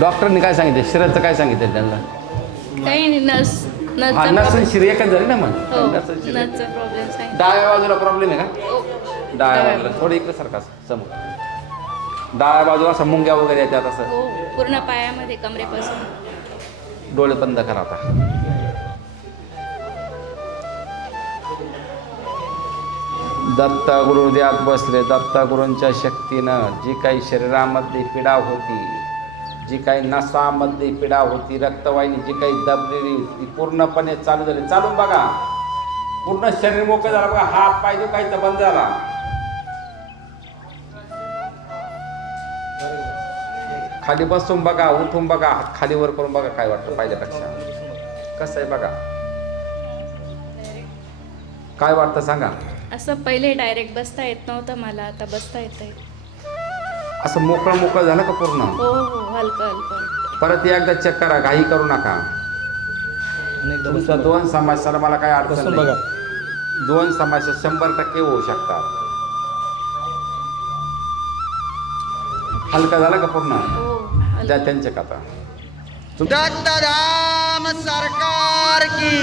डॉक्टरनी काय सांगितलं? शिराचं काय सांगितलं त्यांना? काही नाही नस हा नसचा नसन प्रॉब्लेम शिर एकच झाली ना मग? हो नसन शिर. नसचा प्रॉब्लेम सांगितलं. डाव्या बाजूला प्रॉब्लेम आहे का? हो. डाव्या बाजूला थोडं इकडे सारखा समोर. डाव्या बाजूला असं मुंग्या वगैरे येतात असं. हो पूर्ण पायामध्ये कमरेपासून. डोळे बंद करा आता. दत्ता द्यात बसले. दत्ता गुरूंच्या शक्तीनं जी काही शरीरामध्ये पीडा होती जी काही नसामध्ये पीडा होती रक्तवाहिनी जी काही दबलेली ती पूर्णपणे चालू झाली. चालून बघा. पूर्ण शरीर मोकळं झालं बघा. हात पाय जो काही बंद झाला. खाली बसून बघा उठून बघा हात खाली वर करून बघा काय वाटतं पहिल्यापेक्षा. कसं आहे बघा. काय वाटतं सांगा. असं पहिले डायरेक्ट बसता येत नव्हतं मला आता बसता येत आहे असं मोकळं मोकळं झालं का पूर्ण? हो हो हलकं हलकं. परत एकदा चेक करा घाई करू नका. तुमचा बसून दोन समस्याला मला काय बघा. अडचण बसून नाही. बघा. दोन समस्या शंभर टक्के होऊ शकतात. हलका झाला का पूर्ण? हो हलकं. द्या त्यांच्या आता दत्तधाम सरकार की